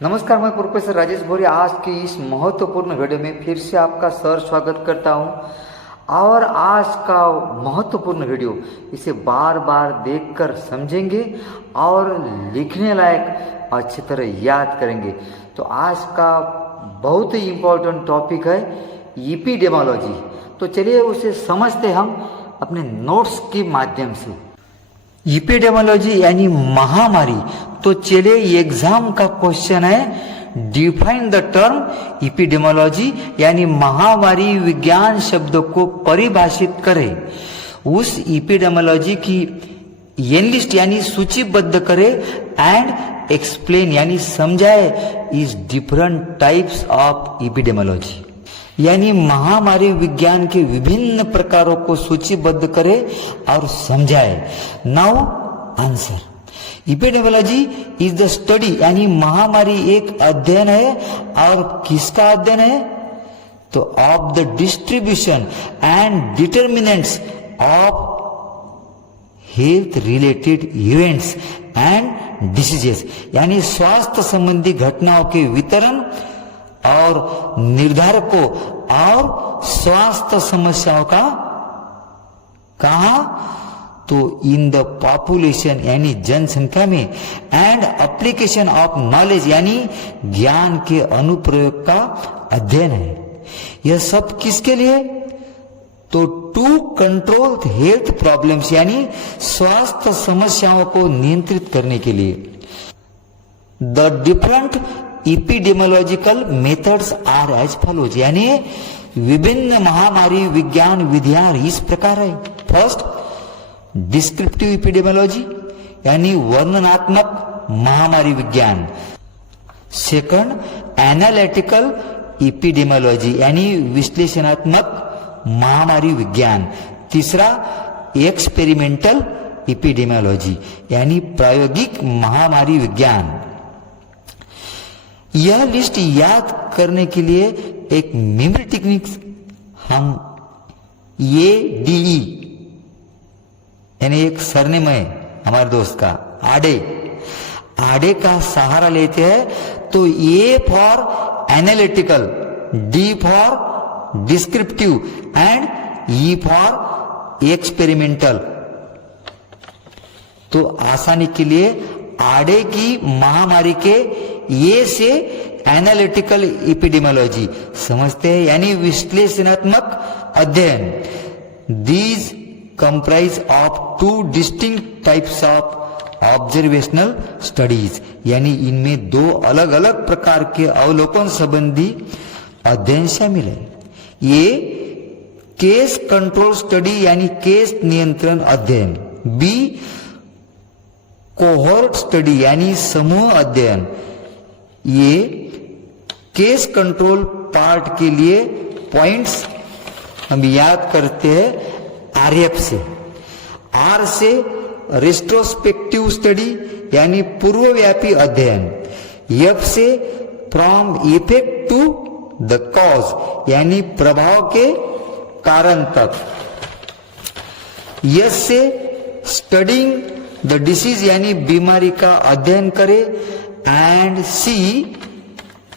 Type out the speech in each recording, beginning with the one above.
नमस्कार, मैं प्रोफेसर राजेश भोरे आज की इस महत्वपूर्ण वीडियो में फिर से आपका सर स्वागत करता हूं। और आज का महत्वपूर्ण वीडियो इसे बार बार देखकर समझेंगे और लिखने लायक अच्छी तरह याद करेंगे। तो आज का बहुत ही इम्पोर्टेंट टॉपिक है एपिडेमियोलॉजी। तो चलिए उसे समझते हम अपने नोट्स के माध्यम से। एपिडेमियोलॉजी यानी महामारी। तो चलिए एग्जाम का क्वेश्चन है, डिफाइन द टर्म एपिडेमियोलॉजी यानी महामारी विज्ञान शब्द को परिभाषित करें। उस एपिडेमियोलॉजी की एनलिस्ट यानी सूचीबद्ध करे एंड एक्सप्लेन यानी समझाए इस डिफरेंट टाइप्स ऑफ एपिडेमियोलॉजी यानी महामारी विज्ञान के विभिन्न प्रकारों को सूचीबद्ध करे और समझाए। Now answer, epidemiology is the study यानी महामारी एक अध्ययन है। और किसका अध्ययन है? तो of the distribution and determinants of health related events and diseases यानी स्वास्थ्य संबंधी घटनाओं के वितरण और निर्धारकों और स्वास्थ्य समस्याओं का कहा तो इन द पॉपुलेशन यानी जनसंख्या में एंड एप्लीकेशन ऑफ नॉलेज यानी ज्ञान के अनुप्रयोग का अध्ययन है। यह सब किसके लिए? तो टू कंट्रोल हेल्थ प्रॉब्लम्स यानी स्वास्थ्य समस्याओं को नियंत्रित करने के लिए। The different epidemiological methods are as follows यानी विभिन्न महामारी विज्ञान विधियां इस प्रकार है। फर्स्ट, डिस्क्रिप्टिव एपिडेमियोलॉजी यानी वर्णनात्मक महामारी विज्ञान। सेकंड, एनालिटिकल एपिडेमियोलॉजी यानी विश्लेषणात्मक महामारी विज्ञान। तीसरा, एक्सपेरिमेंटल एपिडेमियोलॉजी यानी प्रायोगिक महामारी विज्ञान। यह लिस्ट याद करने के लिए एक मेमोरी टेक्निक हम ADE यानी एक सरनेम है हमारे दोस्त का आडे का सहारा लेते हैं। तो A for analytical, D for descriptive and E for experimental. तो आसानी के लिए आडे की महामारी के ये से एनालिटिकल एपिडेमियोलॉजी समझते हैं यानी विश्लेषणात्मक अध्ययन। These comprise of two distinct types of observational studies यानी इनमें दो अलग अलग प्रकार के अवलोकन संबंधी अध्ययन शामिल है। ये केस कंट्रोल स्टडी यानी केस नियंत्रण अध्ययन। बी, कोहोर्ट स्टडी यानी समूह अध्ययन। ये केस कंट्रोल पार्ट के लिए पॉइंट्स हम याद करते हैं RF से। R से रेट्रोस्पेक्टिव स्टडी यानी पूर्वव्यापी अध्ययन। F से from effect to the cause यानी प्रभाव के कारण तक। S से स्टडिंग द डिसीज यानी बीमारी का अध्ययन करे। And C,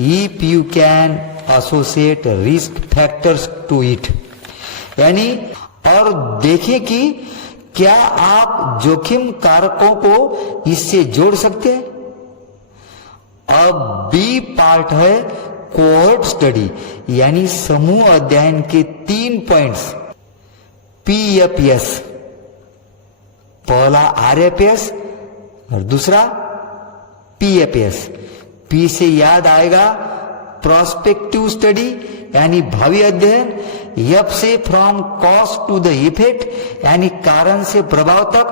if you can associate risk factors to it यानी और देखें कि क्या आप जोखिम कारकों को इससे जोड़ सकते हैं। अब B पार्ट है कोहोर्ट स्टडी यानी समूह अध्ययन के 3 पॉइंट्स PFS, पहला RFS और दूसरा PFS। P से याद आएगा प्रोस्पेक्टिव स्टडी यानी भावी अध्ययन। F से from cause to the effect यानी कारण से प्रभाव तक।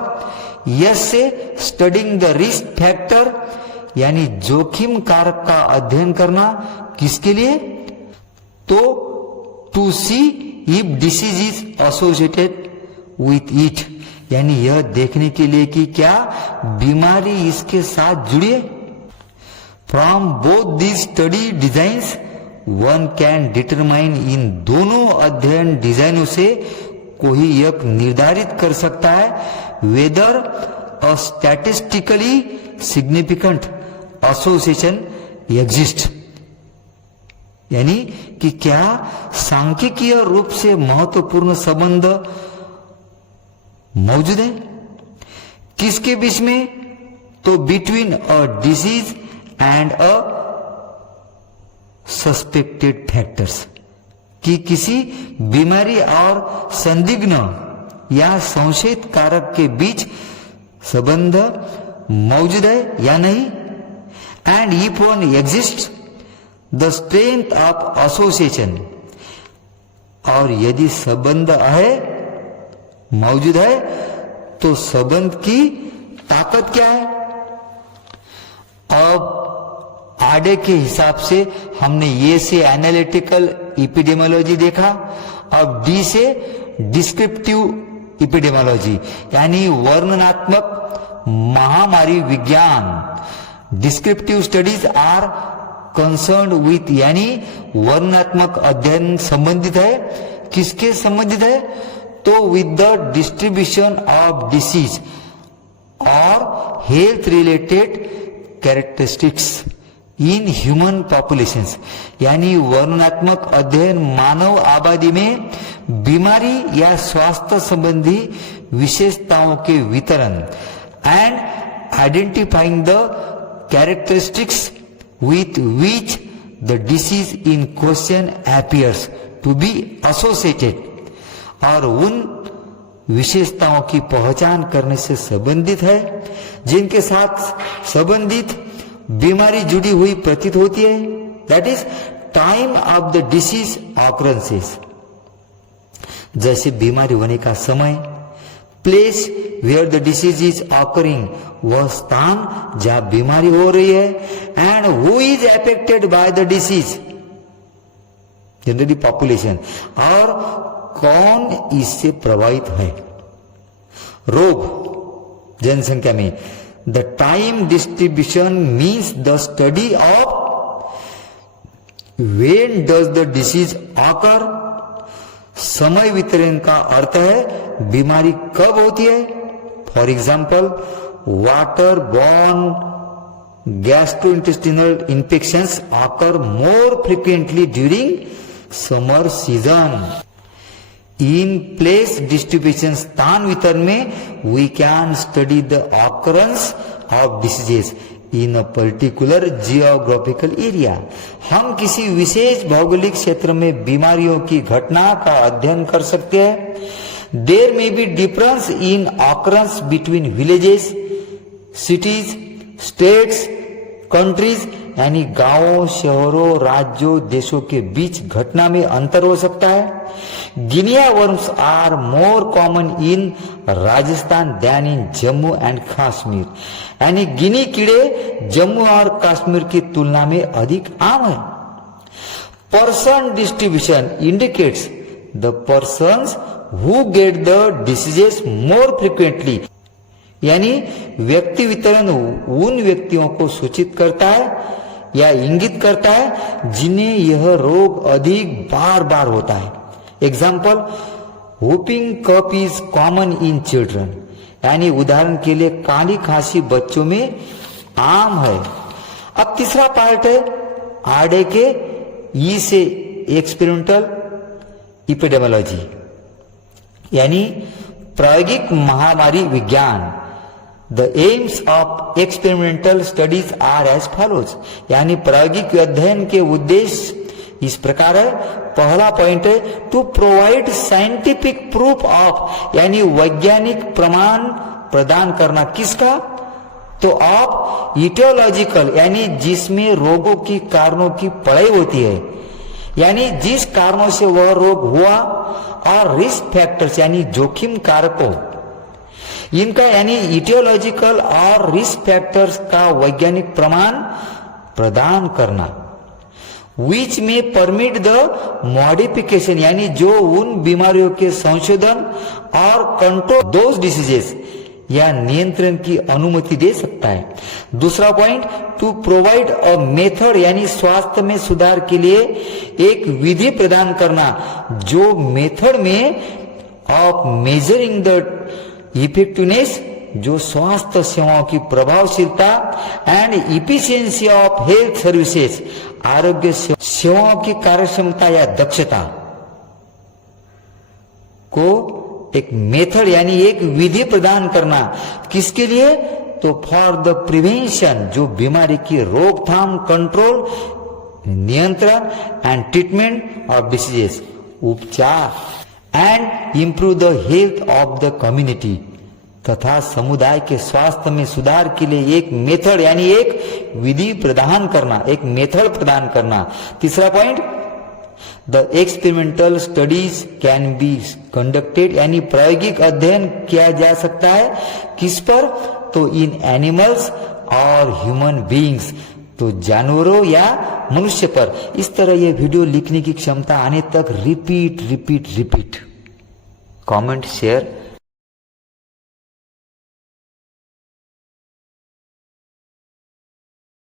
S से स्टडिंग द रिस्क फैक्टर यानी जोखिम कारक का अध्ययन करना। किसके लिए? तो to see if disease is associated with it यानी यह देखने के लिए कि क्या बीमारी इसके साथ जुड़ी है। From both these study designs one can determine in दोनों अध्ययन डिजाइनों से कोई यह निर्धारित कर सकता है वेदर अ स्टैटिस्टिकली सिग्निफिकेंट एसोसिएशन एग्जिस्ट, यानी कि क्या सांख्यिकीय रूप से महत्वपूर्ण संबंध मौजूद है। किसके बीच में? तो between a disease and a suspected factors, कि किसी बीमारी और संदिग्ध या संशयित कारक के बीच संबंध मौजूद है या नहीं। And if one exist the strength of association, और यदि संबंध है, मौजूद है, तो संबंध की ताकत क्या है। अब आडे के हिसाब से हमने ये से एनालिटिकल एपिडेमियोलॉजी देखा, अब डी से डिस्क्रिप्टिव एपिडेमियोलॉजी यानी वर्णनात्मक महामारी विज्ञान। Descriptive studies are concerned with, यानी वर्णनात्मक अध्ययन संबंधित है, किसके संबंधित है? तो with the distribution of disease और health related characteristics in human populations, यानी वर्णनात्मक अध्ययन मानव आबादी में बीमारी या स्वास्थ्य संबंधी विशेषताओं के वितरण and identifying the characteristics with which the disease in question appears to be associated, और उन विशेषताओं की पहचान करने से संबंधित है जिनके साथ संबंधित बीमारी जुड़ी हुई प्रतीत होती है। That is time of the disease occurrences, जैसे बीमारी होने का समय, place where the disease is occurring, वह स्थान जहां बीमारी हो रही है, and who is affected by the disease, generally population, और कौन इससे प्रभावित है। रोग जनसंख्या में the time distribution means the study of when does the disease occur, समय वितरण का अर्थ है बीमारी कब होती है। For example water borne gastrointestinal infections occur more frequently during summer season. In place distribution स्थान वितरण में we can study the occurrence of diseases in a particular geographical area. हम किसी विशेष भौगोलिक क्षेत्र में बीमारियों की घटना का अध्ययन कर सकते हैं। There may be difference in occurrence between villages, cities, states, countries, यानी गांवों, शहरों, राज्यों, देशों के बीच घटना में अंतर हो सकता है। Guinea worms are more common in Rajasthan than in Jammu and Kashmir, यानी गिनी कीड़े जम्मू और कश्मीर की तुलना में अधिक आम है। Person distribution indicates the persons who get the diseases more frequently, यानी व्यक्ति वितरण उन व्यक्तियों को सूचित करता है या इंगित करता है जिन्हें यह रोग अधिक बार बार होता है। Example whooping cough is common in children, यानी उदाहरण के लिए काली खांसी बच्चों में आम है। अब तीसरा पार्ट है आड़े के ई से एक्सपेरिमेंटल एपिडेमियोलॉजी, यानी प्रायोगिक महामारी विज्ञान। The aims of experimental studies are as follows, यानी प्रायोगिक अध्ययन के उद्देश्य इस प्रकार है। पहला पॉइंट है to provide scientific proof of, यानी वैज्ञानिक प्रमाण प्रदान करना, किसका? तो ऑफ इटियोलॉजिकल, यानी जिसमें रोगों की कारणों की पढ़ाई होती है, यानी जिस कारणों से वह रोग हुआ, और रिस्क फैक्टर्स, यानी जोखिम कारकों इनका, यानी इटियोलॉजिकल और रिस्क फैक्टर्स का वैज्ञानिक प्रमाण प्रदान करना। विच में परमिट द मॉडिफिकेशन, यानी जो उन बीमारियों के संशोधन और कंट्रोल दोज डिसीजेस या नियंत्रण की अनुमति दे सकता है। दूसरा point two provide a method, यानी स्वास्थ्य में सुधार के लिए एक विधि प्रदान करना, जो मेथड में ऑफ मेजरिंग द इफेक्टिवनेस जो स्वास्थ्य सेवाओं की प्रभावशीलता and efficiency of health services, आरोग्य सेवाओं की कार्यक्षमता या दक्षता को एक मेथड यानी एक विधि प्रदान करना। किसके लिए? तो फॉर द प्रिवेंशन, जो बीमारी की रोकथाम, कंट्रोल, नियंत्रण एंड ट्रीटमेंट ऑफ डिसीजेस, उपचार and improve the health of the community, तथा समुदाय के स्वास्थ्य में सुधार के लिए एक मेथड यानी एक विधि प्रदान करना, एक मेथड प्रदान करना। तीसरा point, the experimental studies can be conducted, यानी प्रायोगिक अध्ययन किया जा सकता है। किस पर? तो इन एनिमल्स और ह्यूमन बीइंग्स, तो जानवरों या मनुष्य पर। इस तरह ये वीडियो लिखने की क्षमता आने तक repeat repeat repeat, comment, share